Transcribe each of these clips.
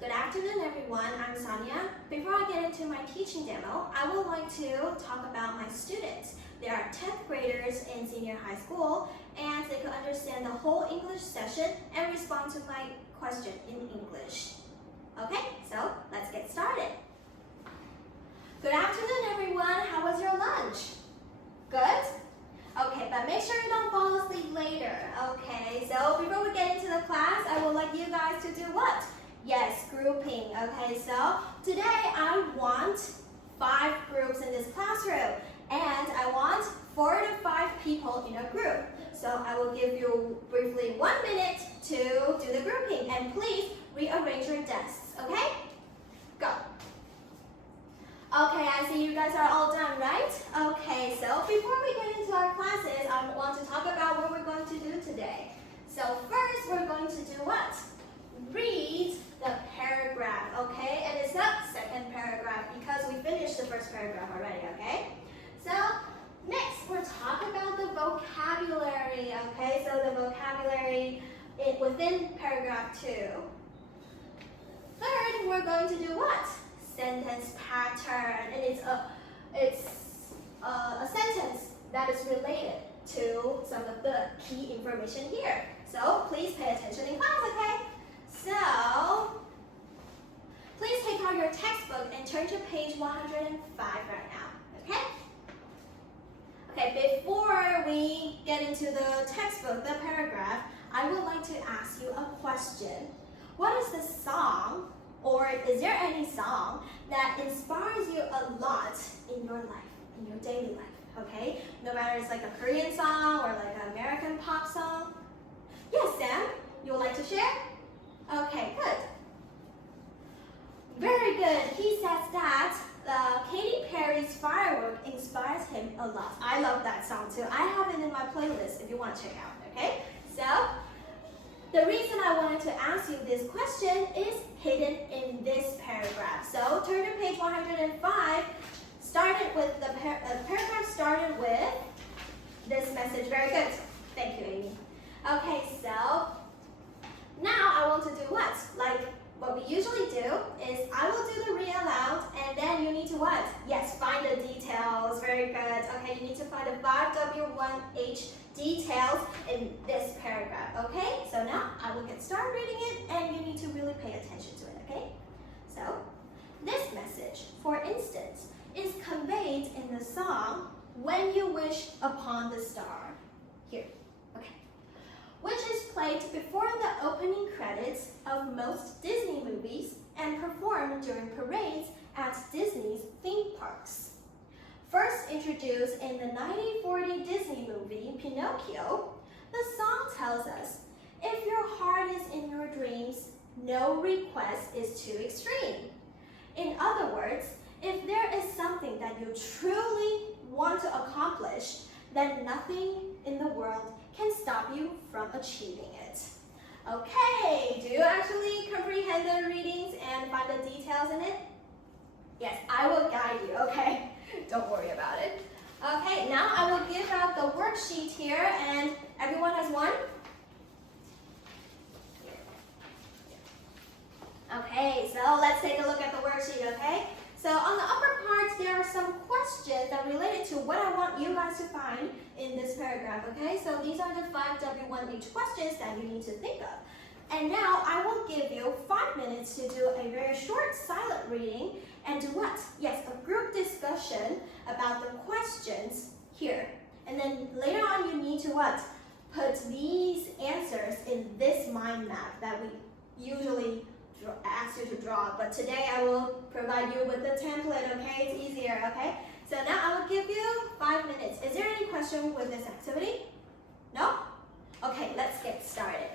Good afternoon, everyone. I'm Sonya. Before I get into my teaching demo, I would like to talk about my students. They are 10th graders in senior high school, and they could understand the whole English session and respond to my question in English. Okay, so let's get started. Good afternoon, everyone. How was your lunch? Good? Okay, but make sure you don't fall asleep later. Okay, so before we get into the class, I would like you guys to do what? Yes, grouping. Okay, so today I want 5 groups in this classroom, and I want 4 to 5 people in a group. So I will give you briefly 1 minute to do the grouping, and please rearrange your desks. Okay? Go. Okay, I see you guys are all done, right? Okay, so before we get into our classes, I want to talk about what we're going to do today. So first, we're going to do what? Read the paragraph, okay? And it's not second paragraph because we finished the first paragraph already, okay? So next, we'll talk about the vocabulary, okay? So the vocabulary within paragraph 2. Third, we're going to do what? Sentence pattern, and it's a sentence that is related to some of the key information here. So please pay attention in class, okay? So please take out your textbook and turn to page 105 right now, okay? Okay, before we get into the textbook, the paragraph, I would like to ask you a question. What is the song, or is there any song that inspires you a lot in your life, in your daily life, okay? No matter it's like a Korean song or like an American pop song. Yes, Sam, you would like to share? Okay, good. Very good. He says that Katy Perry's Firework inspires him a lot. I love that song too. I have it in my playlist if you want to check out, okay? So, the reason I wanted to ask you this question is hidden in this paragraph. So turn to page 105. The paragraph started with this message. Very good. Thank you, Amy. Okay, so now I want to do what? Like what we usually do is I will do the read aloud, and then you need to what? Yes, find the details. Very good. Okay, you need to find the 5W1H details in this paragraph, okay? So now I will get started reading it, and you need to really pay attention to it, okay? So this message, for instance, is conveyed in the song When You Wish Upon the Star. Here, okay. Which is played before the opening credits of most Disney movies and performed during parades at Disney's theme parks. First introduced in the 1940 Disney movie, Pinocchio, the song tells us, if your heart is in your dreams, no request is too extreme. In other words, if there is something that you truly want to accomplish, then nothing in the world can stop you from achieving it. Okay, do you actually comprehend the readings and find the details in it? Yes, I will guide you, okay? Don't worry about it. Okay, now I will give out the worksheet here, and everyone has one? Okay, so let's take a look at the worksheet, okay? So on the upper parts, there are some questions that are related to what I want you guys to find in this paragraph, okay? So these are the 5W1H questions that you need to think of. And now I will give you 5 minutes to do a very short silent reading and do what? Yes, a group discussion about the questions here. And then later on you need to what? Put these answers in this mind map that we usually ask you to draw. But today I will provide you with the template, okay? It's easier, okay? So now I will give you 5 minutes. Is there any question with this activity? No? Okay, let's get started.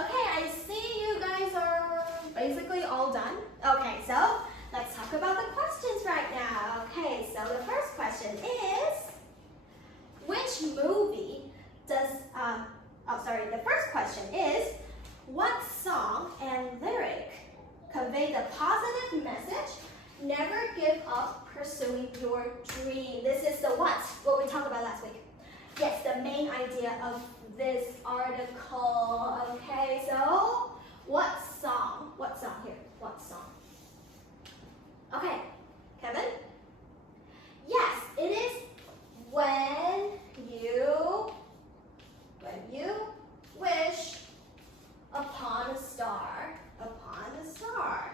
Okay, I see you guys are basically all done. Okay, so let's talk about the questions right now. Okay, so the first question is, which movie does, the first question is, what song and lyric convey the positive message, never give up pursuing your dream? This is the what we talked about last week. Yes, the main idea of this article. Okay, so what star. Upon the star.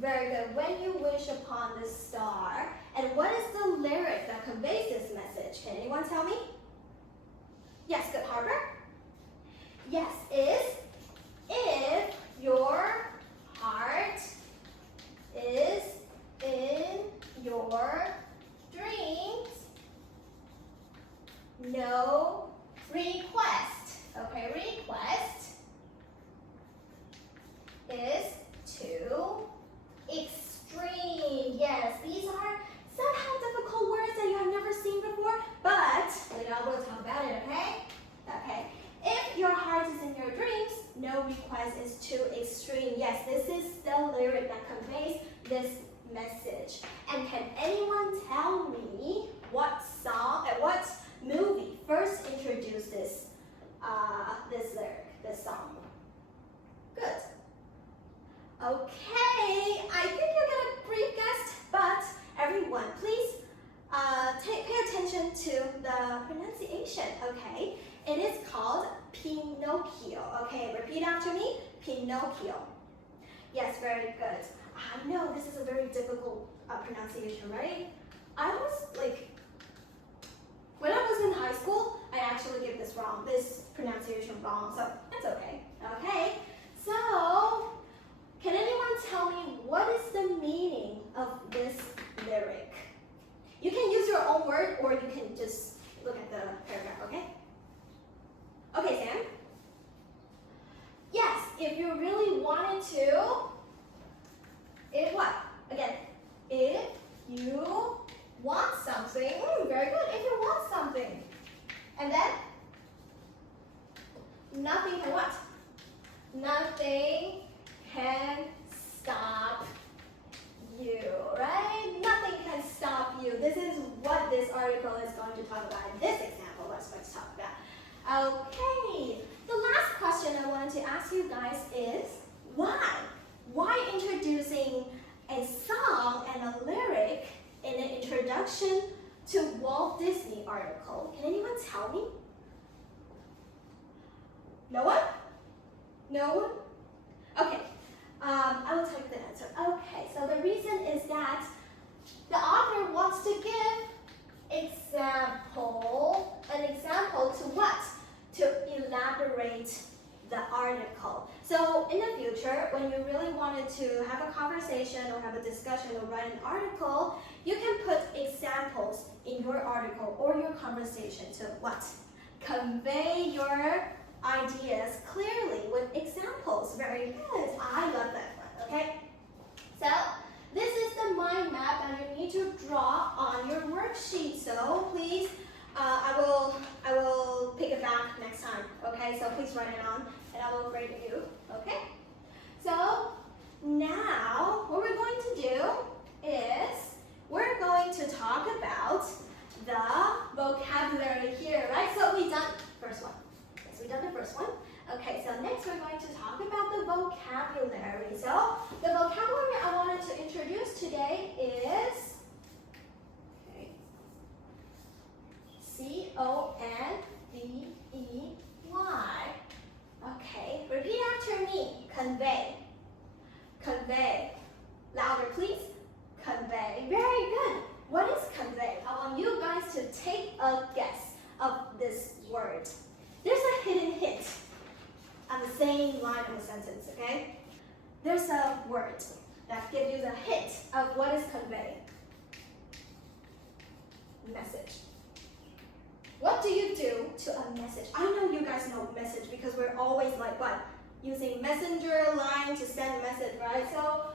Very good. When you wish upon the star. And what is the lyric that conveys this message? Can anyone tell me? Yes, good, Harper. Yes, is if your heart is in your dreams, no request. Okay, request is too extreme. Yes, these are somehow difficult words that you have never seen before, but we'll talk about it, okay? Okay. If your heart is in your dreams, no request is too extreme. Yes, this is the lyric that conveys this message. And can anyone tell me what song, what movie first introduced this lyric, this song? Good. Okay, I think you got a brief guess, but everyone, please pay attention to the pronunciation, okay? It is called Pinocchio, okay? Repeat after me, Pinocchio. Yes, very good. I know this is a very difficult pronunciation, right? I was like, when I was in high school, I actually get this pronunciation wrong, so it's okay. Okay, so can anyone tell me what is the meaning of this lyric? You can use your own word or you can just look at the paragraph, okay? Okay, Sam? Yes, if you really wanted to, if what? Again, if you want something, very good, if you want something. And then, nothing can what? Nothing can stop you, right? Nothing can stop you. This is what this article is going to talk about in this example. Let's talk about. Okay, the last question I wanted to ask you guys is why? Why introducing a song and a lyric in an introduction to Walt Disney article? Can anyone tell me? No one? No one? Okay, I will tell you the answer. Okay, so the reason is that the author wants to give an example to what? To elaborate the article. So in the future, when you really wanted to have a conversation or have a discussion or write an article, you can put examples in your article or your conversation to what? Convey your ideas clearly with examples. Very good. I love that one, okay? So this is the mind map that you need to draw on your worksheet. So please, I will pick it back next time, okay? So please write it on and I will grade you, okay? So now what we're going to do is we're going to talk about the vocabulary here, right? So we've done first one. Yes, we've done the first one. Okay, so next we're going to talk about the vocabulary. So the vocabulary I wanted to introduce today is C-O-N-V-E-Y. Okay, repeat after me. Convey. Convey. Louder, please. Convey. Very good. What is convey? I want you guys to take a guess of this word. There's a hidden hint on the same line of the sentence, okay? There's a word that gives you the hint of what is convey. Message. What do you do to a message? I know you guys know message because we're always like what? Using messenger line to send a message, right? So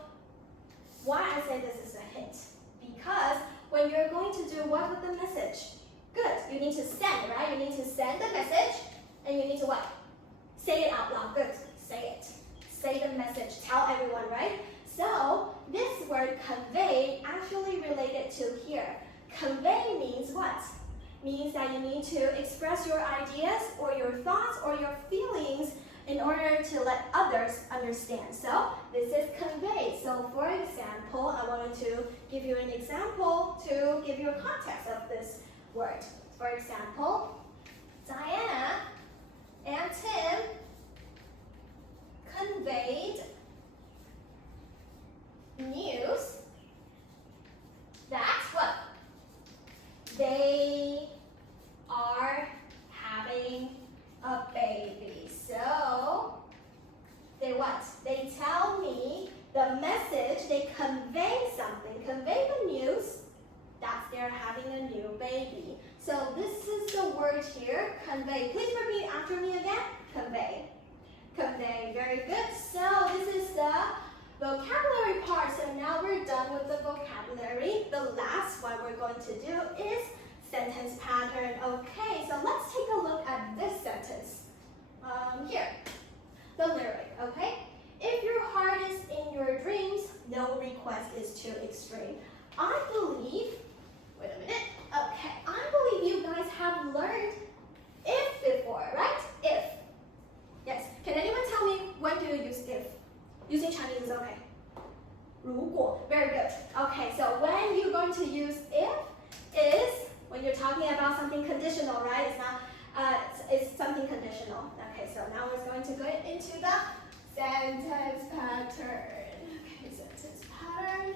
why I say this is a hint? Because when you're going to do what with the message? Good, you need to send, right? You need to send the message and you need to what? Say it out loud. Good, say it. Say the message, tell everyone, right? So this word convey actually related to here. Convey means what? Means that you need to express your ideas or your thoughts or your feelings in order to let others understand. So this is convey. So for example, I wanted to give you an example to give you a context of this word. For example, Diana and Tim conveyed They what? They tell me the message, they convey something, convey the news that they're having a new baby. So this is the word here, convey. Please repeat after me again. Convey. Convey, very good. So this is the vocabulary part. So now we're done with the vocabulary. The last one we're going to do is sentence pattern. Okay, so let's take a look at this sentence. Here, the lyric, okay? If your heart is in your dreams, no request is too extreme. I believe, wait a minute, okay, I believe you guys have learned if before, right? If. Yes, can anyone tell me when do you use if? Using Chinese is okay. 如果, very good. Okay, so when you're going to use if is when you're talking about something conditional, right? It's not, it's something conditional. Okay, so now we're going to go into the sentence pattern. Okay, sentence pattern.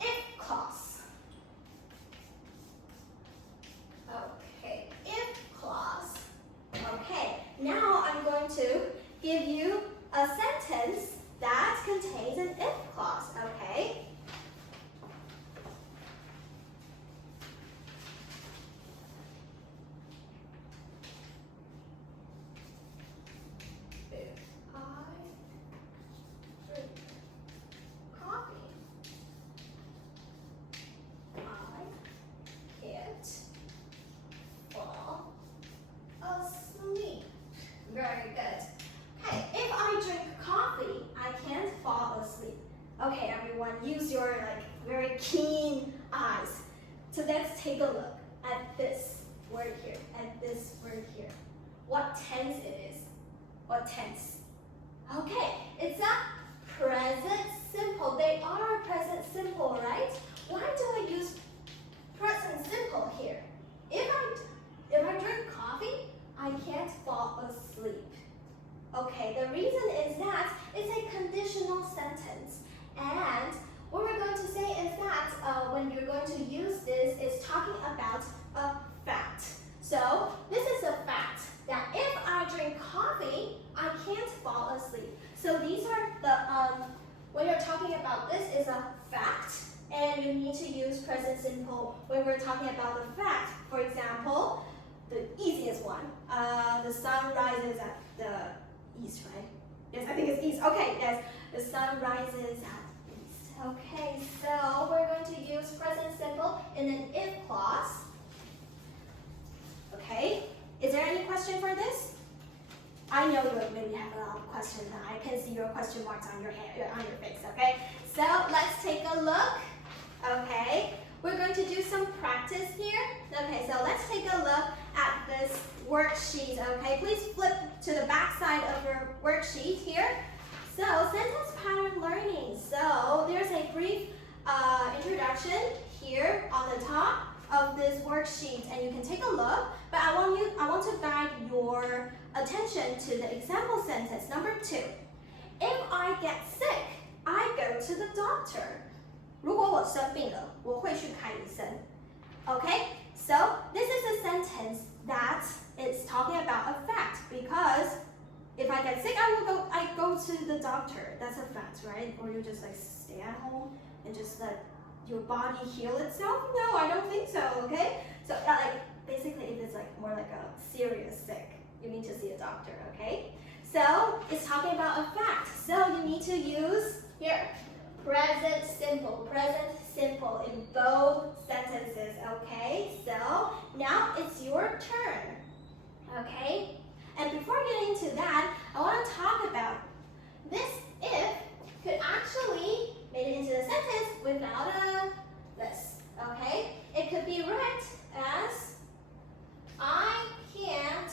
If clause. Okay, if clause. Okay, now I'm going to give you a sentence that contains an if clause, okay? Very good. Okay, if I drink coffee, I can't fall asleep. Okay, everyone, use your very keen eyes. So let's take a look at this word here, at this word here. What tense it is? What tense? Okay, it's a present simple. They are present simple, right? Why do I use present simple here? If I drink coffee, I can't fall asleep. Okay, the reason is that it's a conditional sentence. And what we're going to say is that when you're going to use this, it's talking about a fact. So this is a fact that if I drink coffee, I can't fall asleep. So these are the, when you're talking about this is a fact, and you need to use present simple when we're talking about the fact. For example, the easiest one, the sun rises at the east, right? Yes, I think it's east. Okay, yes, the sun rises at east. Okay, so we're going to use present simple in an if clause. Okay, is there any question for this? I know you maybe have a lot of questions. I can see your question marks on your head, on your face. Okay, so let's take a look. Okay, we're going to do some practice here. Okay, so let's take a look at this worksheet. Okay, please flip to the back side of your worksheet here. So sentence pattern learning. So there's a brief introduction here on the top of this worksheet, and you can take a look. But I want to guide your attention to the example sentence number 2. If I get sick, I go to the doctor. 如果我生病了，我会去看医生。Okay, so this is a sentence that is talking about a fact, because if I get sick, I go to the doctor. That's a fact, right? Or you just stay at home and just let your body heal itself? No, I don't think so. Okay, so basically, if it's more like a serious sick, you need to see a doctor. Okay, so it's talking about a fact. So you need to use here. Present simple in both sentences, okay? So now it's your turn, okay? And before getting into that, I want to talk about this if could actually make it into the sentence without this, okay? It could be read as, I can't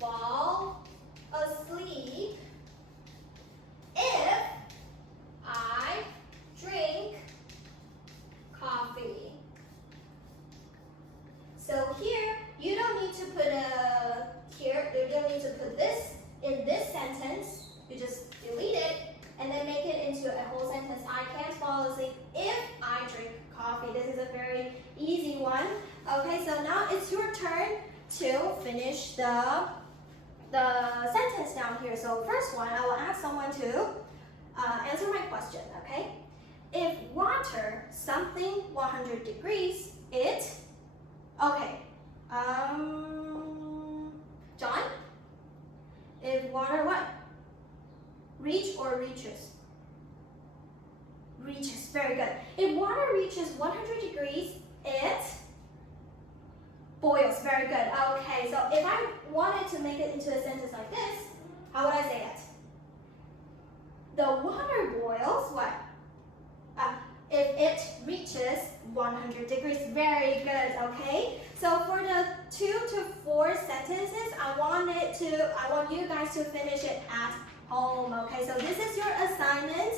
fall asleep if I drink coffee. So here, you don't need to put you don't need to put this in this sentence. You just delete it and then make it into a whole sentence. I can't fall asleep if I drink coffee. This is a very easy one. Okay, so now it's your turn to finish the sentence now. down here. So first one, I will ask someone to answer my question, okay? If water something 100 degrees, it, okay, John? If water what? Reach or reaches? Reaches, very good. If water reaches 100 degrees, it boils, very good. Okay, so if I wanted to make it into a sentence like this, how would I say it? The water boils, what? If it reaches 100 degrees, very good, okay? So for the 2 to 4 sentences, I want you guys to finish it at home, okay? So this is your assignment,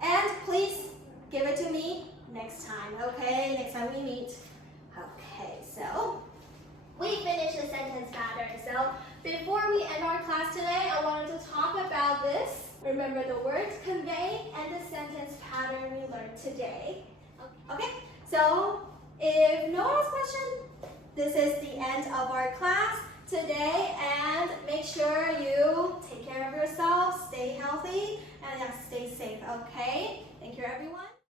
and please give it to me next time, okay? Next time we meet. Okay, so we finished the sentence pattern. So before we end our class today, I wanted to talk about this. Remember the words convey and the sentence pattern we learned today. Okay, so if no one has questions, this is the end of our class today, and make sure you take care of yourself, stay healthy, and stay safe, okay? Thank you, everyone.